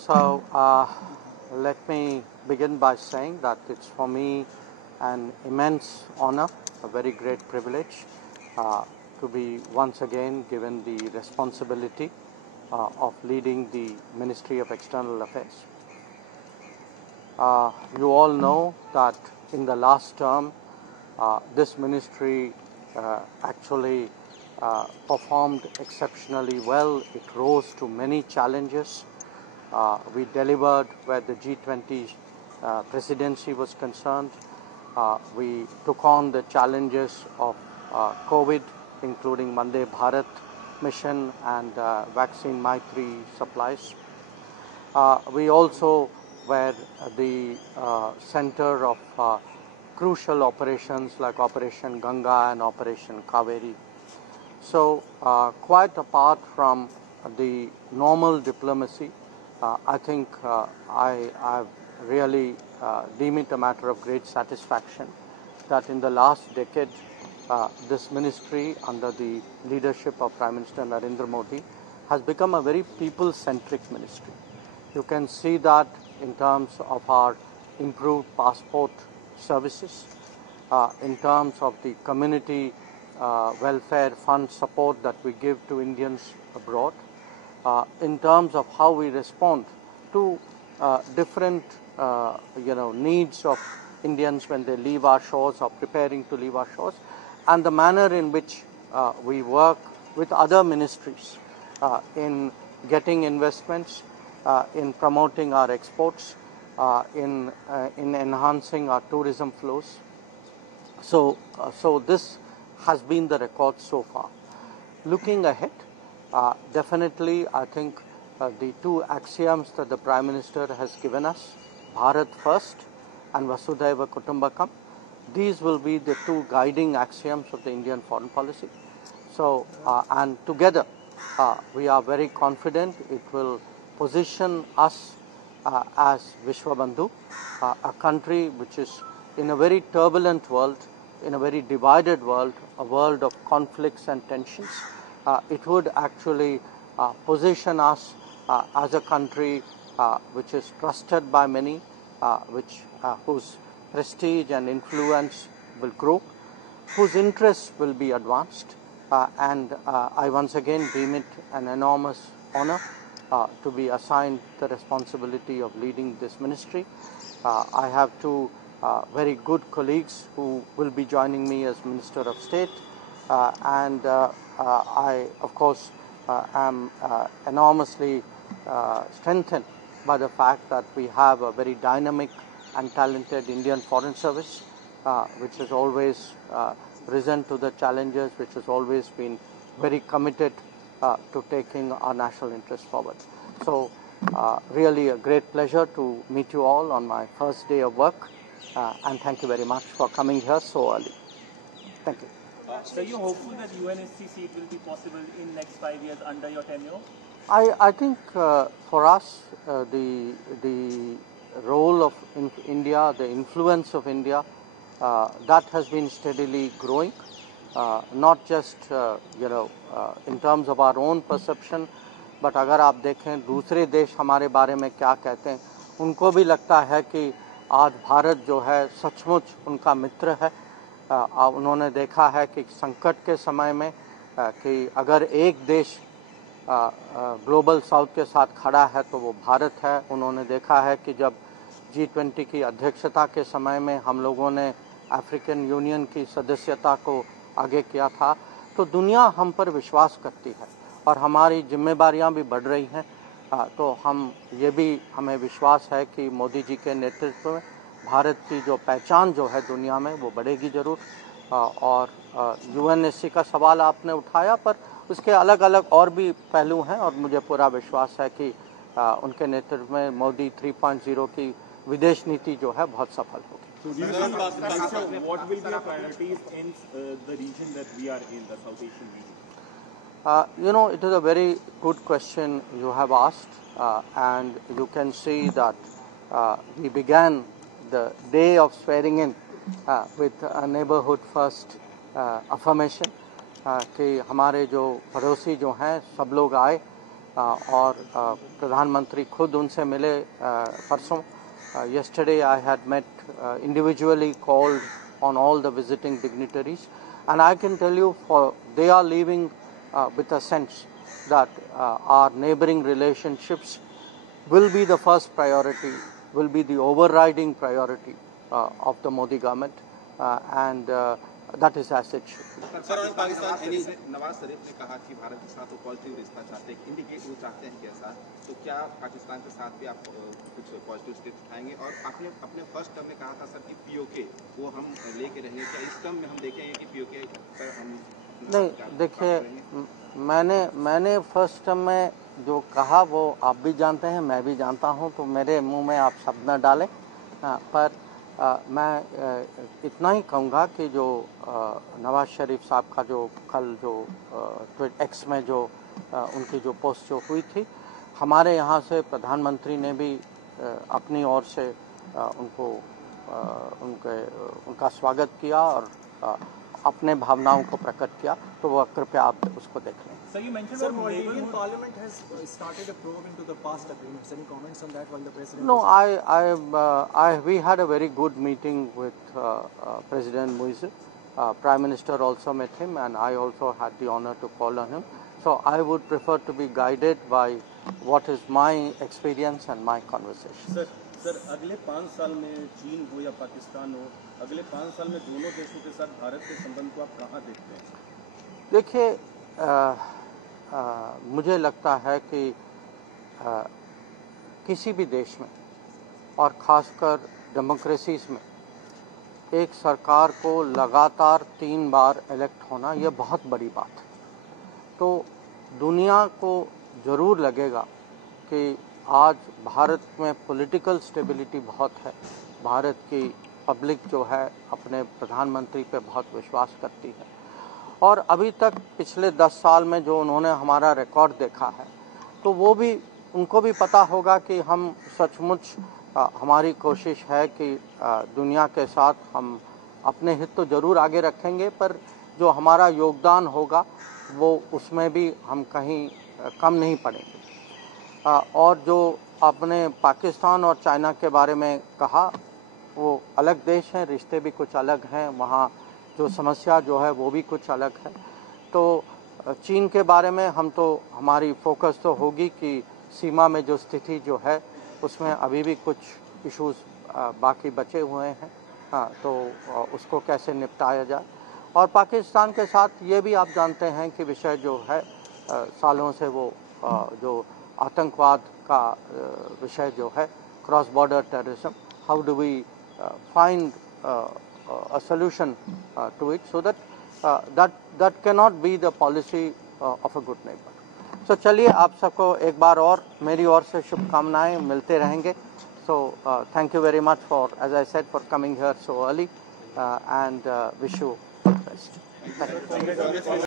So let me begin by saying that it's for me an immense honor, a very great privilege to be once again given the responsibility of leading the Ministry of External Affairs. You all know that in the last term, this ministry actually performed exceptionally well. It rose to many challenges. We delivered where the G20 presidency was concerned. We took on the challenges of COVID, including Vande Bharat mission and vaccine Maitri supplies. We also were the center of crucial operations like Operation Ganga and Operation Kaveri. So quite apart from the normal diplomacy, I think I really deem it a matter of great satisfaction that in the last decade, this ministry under the leadership of Prime Minister Narendra Modi has become a very people-centric ministry. You can see that in terms of our improved passport services, in terms of the community welfare fund support that we give to Indians abroad, in terms of how we respond to different needs of Indians when they leave our shores or preparing to leave our shores, and the manner in which we work with other ministries in getting investments, in promoting our exports, in enhancing our tourism flows. So this has been the record so far. Looking ahead, definitely I think the two axioms that the Prime Minister has given us, Bharat First and Vasudhaiva Kutumbakam, these will be the two guiding axioms of the Indian foreign policy. So, and together we are very confident it will position us as Vishwabandhu, a country which is in a very turbulent world, in a very divided world, a world of conflicts and tensions. It would actually position us as a country which is trusted by many, whose prestige and influence will grow, whose interests will be advanced, and I once again deem it an enormous honor to be assigned the responsibility of leading this ministry. I have two very good colleagues who will be joining me as Minister of State, and I, of course, am enormously strengthened by the fact that we have a very dynamic and talented Indian Foreign Service, which has always risen to the challenges, which has always been very committed to taking our national interests forward. So really a great pleasure to meet you all on my first day of work, and thank you very much for coming here so early. Thank you. So you're hopeful that UNSC seat will be possible in next 5 years under your tenure? I think for us the role of India, the influence of India, that has been steadily growing, not just in terms of our own perception, but अगर आप देखें दूसरे देश हमारे बारे में क्या कहते हैं, उनको भी लगता है कि आज भारत जो है सचमुच उनका मित्र है. उन्होंने देखा है कि संकट के समय में कि अगर एक देश ग्लोबल साउथ के साथ खड़ा है तो वो भारत है. उन्होंने देखा है कि जब G20 की अध्यक्षता के समय में हम लोगों ने अफ्रीकन यूनियन की सदस्यता को आगे किया था, तो दुनिया हम पर विश्वास करती है और हमारी जिम्मेदारियां भी बढ़ रही हैं. तो हमें विश्वास है कि मोदी जी के नेतृत्व में भारत की जो पहचान जो है दुनिया में वो बढ़ेगी ज़रूर. और UNSC का सवाल आपने उठाया, पर उसके अलग अलग और भी पहलू हैं और मुझे पूरा विश्वास है कि उनके नेतृत्व में मोदी 3.0 की विदेश नीति जो है बहुत सफल होगी. What will be your priorities in the region that we are in, the South Asian region? It is a very good question you have asked, and you can see that we began the day of swearing in with a neighborhood first affirmation कि हमारे जो पड़ोसी जो हैं सब लोग आए और प्रधानमंत्री खुद उनसे मिले परसों. Yesterday I had met individually called on all the visiting dignitaries, and I can tell you they are leaving with a sense that our neighboring relationships will be the first priority, will be the overriding priority of the Modi government, and that is as it should be. Nawaz Sharif ने कहा कि भारत के साथ वो positive रिश्ता चाहते हैं, indicate वो चाहते हैं कैसा, तो क्या पाकिस्तान के साथ भी आप कुछ पॉजिटिव स्टेप उठाएंगे? और आपने अपने फर्स्ट टर्म में कहा था सर कि पीओके वो हम लेके रहेंगे, क्या इस टर्म में हम देखेंगे कि पीओके पर हम नहीं? देखिए, मैंने फर्स्ट टर्म में जो कहा वो आप भी जानते हैं, मैं भी जानता हूं, तो मेरे मुंह में आप शब्द न डालें. पर मैं इतना ही कहूँगा कि जो नवाज शरीफ साहब का जो कल जो एक्स में जो उनकी जो पोस्ट जो हुई थी, हमारे यहाँ से प्रधानमंत्री ने भी अपनी ओर से उनका स्वागत किया और अपने भावनाओं को प्रकट किया, तो वह कृपया आप उसको देख लें. Sir, you mentioned that Maldivian Parliament has started a probe into the past agreements. Any comments on that while the president? No, we had a very good meeting with President Moise. Prime Minister also met him, and I also had the honor to call on him. So I would prefer to be guided by what is my experience and my conversation. Sir अगले 5 साल में चीन हो या पाकिस्तान हो, अगले 5 साल में दोनों देशों के साथ भारत के संबंध को आप कहाँ देखते हैं? देखिए, मुझे लगता है कि किसी भी देश में और ख़ासकर डेमोक्रेसीज में एक सरकार को लगातार 3 बार इलेक्ट होना ये बहुत बड़ी बात है. तो दुनिया को ज़रूर लगेगा कि आज भारत में पॉलिटिकल स्टेबिलिटी बहुत है, भारत की पब्लिक जो है अपने प्रधानमंत्री पे बहुत विश्वास करती है, और अभी तक पिछले 10 साल में जो उन्होंने हमारा रिकॉर्ड देखा है, तो वो भी उनको भी पता होगा कि हम सचमुच हमारी कोशिश है कि दुनिया के साथ हम अपने हित तो ज़रूर आगे रखेंगे, पर जो हमारा योगदान होगा वो उसमें भी हम कहीं कम नहीं पड़ेंगे. और जो आपने पाकिस्तान और चाइना के बारे में कहा, वो अलग देश हैं, रिश्ते भी कुछ अलग हैं, वहाँ जो समस्या जो है वो भी कुछ अलग है. तो चीन के बारे में हमारी फोकस तो होगी कि सीमा में जो स्थिति जो है उसमें अभी भी कुछ इश्यूज बाकी बचे हुए हैं, तो उसको कैसे निपटाया जाए. और पाकिस्तान के साथ ये भी आप जानते हैं कि विषय जो है सालों से वो जो आतंकवाद का विषय जो है, cross border terrorism, how do we find a solution to it, so that cannot be the policy of a good neighbor. So चलिए, आप सबको एक बार और मेरी ओर से शुभकामनाएं, मिलते रहेंगे. So thank you very much for, as I said, for coming here so early, and wish you all the best. Thank you.